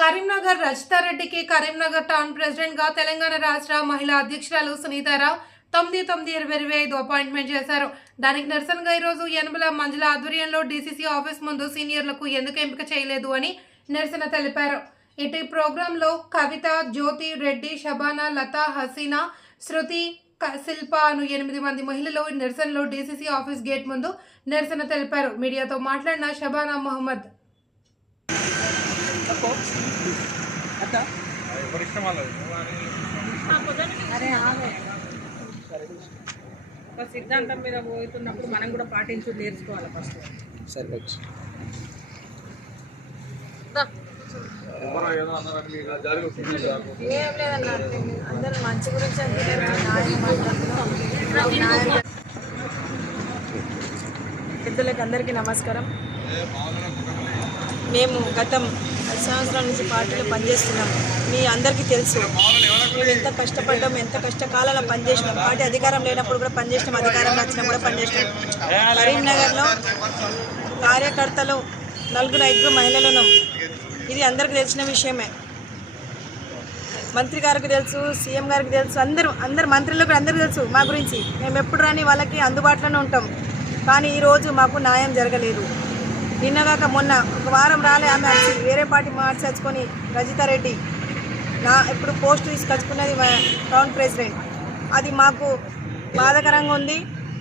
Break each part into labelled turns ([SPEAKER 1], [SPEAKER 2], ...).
[SPEAKER 1] Karimnagar రజితారెడ్డికి Karimnagar town ప్రెసిడెంట్గా తెలంగాణ రాష్ట్ర మహిళా అధ్యక్షురాలు సునీతారావు తొమ్మిది తొమ్మిది ఇరవై ఇరవై ఐదు అపాయింట్మెంట్ చేశారు. దానికి నిరసనగా ఈరోజు ఎనుమల మంజుల ఆధ్వర్యంలో డీసీసీ ఆఫీస్ ముందు సీనియర్లకు ఎందుకు ఎంపిక చేయలేదు అని నిరసన తెలిపారు. ఇటు ప్రోగ్రాంలో కవిత జ్యోతి రెడ్డి షబానా లత హసీనా శృతి క- శిల్ప అను ఎనిమిది మంది మహిళలు నిరసనలో డీసీసీ ఆఫీస్ గేట్ ముందు నిరసన తెలిపారు. మీడియాతో మాట్లాడిన షబానా మహమ్మద్
[SPEAKER 2] ఒక సిద్ధాంతం మీద పోతున్నప్పుడు మనం కూడా పాటించు నేర్చుకోవాలి ఫస్ట్
[SPEAKER 3] సరే
[SPEAKER 4] ఏం లేదన్న అందరూ మంచి గురించి అనుకుంటారు న్యాయం మాట్లాడుతున్నాం న్యాయం పెద్దలకు అందరికీ నమస్కారం. మేము గతం పది సంవత్సరాల నుంచి పార్టీలో పనిచేస్తున్నాం మీ అందరికీ తెలుసు. మేము ఎంత కష్టపడ్డాం ఎంత కష్టకాలంలో పనిచేసినాం. పార్టీ అధికారం లేనప్పుడు కూడా పనిచేసినాం అధికారం వచ్చినా కూడా పనిచేసినాం. కరీంనగర్లో కార్యకర్తలు నలుగురు ఐదుగురు మహిళలు ఉన్నాం. ఇది అందరికీ తెలిసిన విషయమే. మంత్రి గారికి తెలుసు సీఎం గారికి తెలుసు అందరూ అందరు మంత్రులకు కూడా అందరికీ తెలుసు మా గురించి. మేము ఎప్పుడు రాని వాళ్ళకి అందుబాటులోనే ఉంటాం. కానీ ఈరోజు మాకు న్యాయం జరగలేదు. నిన్నగాక మొన్న ఒక వారం రాలే ఆమె వచ్చి వేరే పార్టీ మార్చేసుకొని రజితారెడ్డి నా ఇప్పుడు పోస్ట్ తీసుకొచ్చుకున్నది టౌన్ ప్రెసిడెంట్. అది మాకు బాధాకరంగా ఉంది.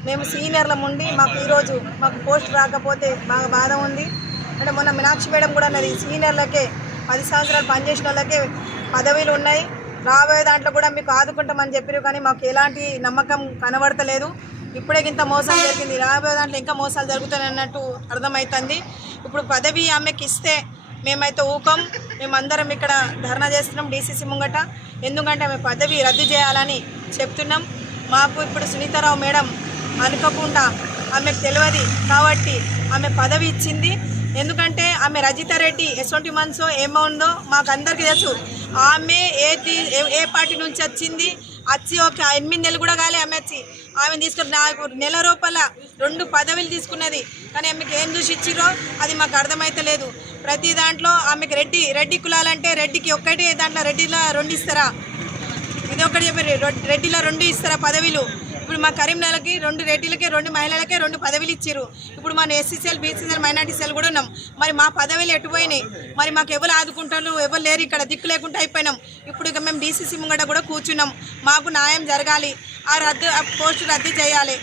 [SPEAKER 4] మేము సీనియర్ల ఉండి మాకు ఈరోజు మాకు పోస్ట్ రాకపోతే బాగా బాధ ఉంది. అంటే మొన్న మీనాక్షి మేడం కూడా అన్నది సీనియర్లకే పది సంవత్సరాలు పనిచేసిన వాళ్ళకే పదవీలు ఉన్నాయి. రాబోయే దాంట్లో కూడా మీకు ఆదుకుంటామని చెప్పారు కానీ మాకు ఎలాంటి నమ్మకం కనబడతలేదు. ఇప్పుడే ఇంత మోసం జరిగింది. రాబోయే దాంట్లో ఇంకా మోసాలు జరుగుతాయి అన్నట్టు అర్థమవుతుంది ఇప్పుడు పదవి ఆమెకి ఇస్తే మేమైతే ఊకం. మేమందరం ఇక్కడ ధర్నా చేస్తున్నాం డీసీసీ ముంగట. ఎందుకంటే ఆమె పదవి రద్దు చేయాలని చెప్తున్నాం. మాకు ఇప్పుడు సునీతారావు మేడం అనుకోకుండా ఆమెకు తెలియదు కాబట్టి ఆమె పదవి ఇచ్చింది. ఎందుకంటే ఆమె రజిత రెడ్డి ఎటువంటి మనసో ఏమో ఉందో మాకు అందరికీ తెలుసు. ఆమె ఏ టీ- ఏ- ఏ పార్టీ నుంచి వచ్చింది? వచ్చి ఒక ఎనిమిది నెలలు కూడా కాలే ఆమె వచ్చి ఆమె తీసుకుని నాకు నెల రూపాయల రెండు పదవులు తీసుకున్నది. కానీ ఆమెకి ఏం చూసి ఇచ్చిరో అది మాకు అర్థమవుతలేదు ప్రతి దాంట్లో ఆమెకి రెడ్డి రెడ్డి కులాలంటే రెడ్డికి ఒక్కటి దాంట్లో రెడ్డిలో రెండు ఇస్తారా? ఇది ఒకటి చెప్పారు రెడ్- రెడ్డిలో రెండు ఇస్తారా పదవిలు? ఇప్పుడు మా కరీంనగర్కి రెండు రెడ్డిలకి రెండు మహిళలకే రెండు పదవులు ఇచ్చారు. ఇప్పుడు మన ఎస్సీసీఎల్ బీసీసీఎల్ మైనార్టీసీఎల్ కూడా ఉన్నాం. మరి మా పదవులు ఎటుపోయినాయి మరి మాకు ఎవరు ఆదుకుంటారు? ఎవరు లేరు ఇక్కడ? దిక్కు లేకుండా అయిపోయినాం. ఇప్పుడు ఇక మేము డీసీసీ ముంగట కూడా కూర్చున్నాం. మాకు న్యాయం జరగాలి. ఆ రద్దు ఆ పోస్టు రద్దు చేయాలి.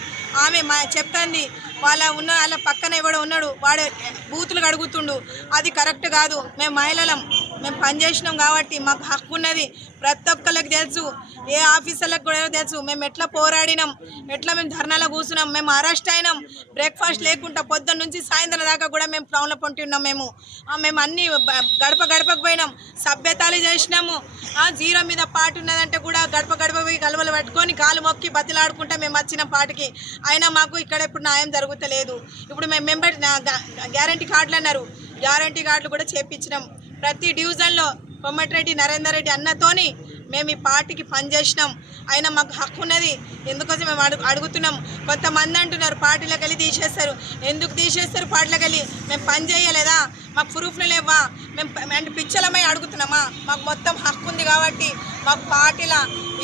[SPEAKER 4] ఆమె మా చెప్తాంది వాళ్ళ ఉన్న వాళ్ళ పక్కన ఎవడో ఉన్నాడు వాడు బూతులు కడుగుతుండు. అది కరెక్ట్ కాదు. మేము మహిళలం. మేము పనిచేసినాం కాబట్టి మాకు హక్కు ఉన్నది. ప్రతి ఒక్కరికి తెలుసు. ఏ ఆఫీసర్లకు కూడా తెలుసు. మేము ఎట్లా పోరాడినాం. ఎట్లా మేము ధర్నాలో కూర్చున్నాం. మేము అరెస్ట్ అయినాం. బ్రేక్ఫాస్ట్ లేకుండా పొద్దున్న నుంచి సాయంత్రం దాకా కూడా మేము టౌన్లో పొంటి ఉన్నాం మేము మేము అన్ని గడప గడపకు పోయినాం. సభ్యతాలు చేసినాము. ఆ, జీరో మీద పాటు ఉన్నదంటే కూడా గడప గడప పోయి పట్టుకొని కాలు మొక్కి బతిలాడుకుంటే మేము వచ్చిన పాటకి. అయినా మాకు ఇక్కడ ఇప్పుడు న్యాయం జరుగుతలేదు. ఇప్పుడు మేము మెంబర్ గ్యారంటీ కార్డులు అన్నారు. గ్యారంటీ కార్డులు కూడా చేపించినాం. ప్రతి డివిజన్లో కొమ్మటిరెడ్డి నరేందర్ రెడ్డి అన్నతోని మేము ఈ పార్టీకి పనిచేసినాం. అయినా మాకు హక్కు ఉన్నది. ఎందుకోసం మేము అడుగు అడుగుతున్నాం? కొంతమంది అంటున్నారు పార్టీలకు వెళ్ళి తీసేస్తారు. ఎందుకు తీసేస్తారు పార్టీలకు వెళ్ళి? మేము పని చేయలేదా? మాకు ప్రూఫ్లు లేవా మేము అంటే పిచ్చలమై అడుగుతున్నామా? మాకు మొత్తం హక్కు ఉంది కాబట్టి మాకు పార్టీల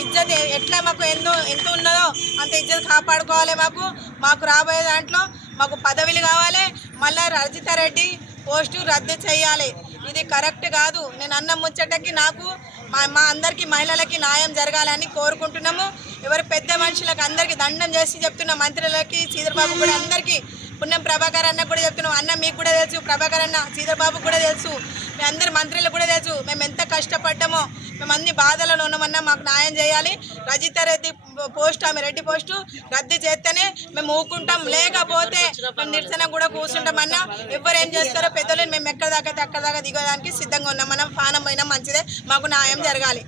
[SPEAKER 4] ఇజ్జత్ ఎట్లా మాకు ఎంతో ఎంత ఉన్నదో అంత ఇజ్జత్ కాపాడుకోవాలి మాకు. మాకు రాబోయే దాంట్లో మాకు పదవులు కావాలి. మళ్ళీ రజితారెడ్డి పోస్టు రద్దు చేయాలి. ఇది కరెక్ట్ కాదు. నేను అన్నం ముచ్చటకి నాకు మా మా అందరికీ మహిళలకి న్యాయం జరగాలని కోరుకుంటున్నాము. ఎవరు పెద్ద మనుషులకు అందరికీ దండం చేసి చెప్తున్న మంత్రులకి చీద్రబాబు కూడా అందరికీ పుణ్యం ప్రభాకర్ అన్న కూడా చెప్తున్నాం. అన్న మీకు కూడా తెలుసు ప్రభాకర్ అన్న చీద్రబాబు కూడా తెలుసు. మీ అందరి మంత్రులకు కూడా తెలుసు. మేము ఎంత కష్టపడ్డామో మేము అన్ని బాధలను ఉన్నామన్నా మాకు న్యాయం చేయాలి. రజిత రెడ్డి పోస్ట్ ఆమె రెడ్డి పోస్టు రద్దు చేస్తేనే మేము ఊకుంటాం. లేకపోతే మేము నిరసన కూడా కూర్చుంటామన్నా ఎవరు ఏం చేస్తారో పెద్దలు మేము ఎక్కడ దాకా అయితే అక్కడ దాకా దిగడానికి సిద్ధంగా ఉన్నాం. మనం ఫానం పోయినా మంచిదే. మాకు న్యాయం జరగాలి.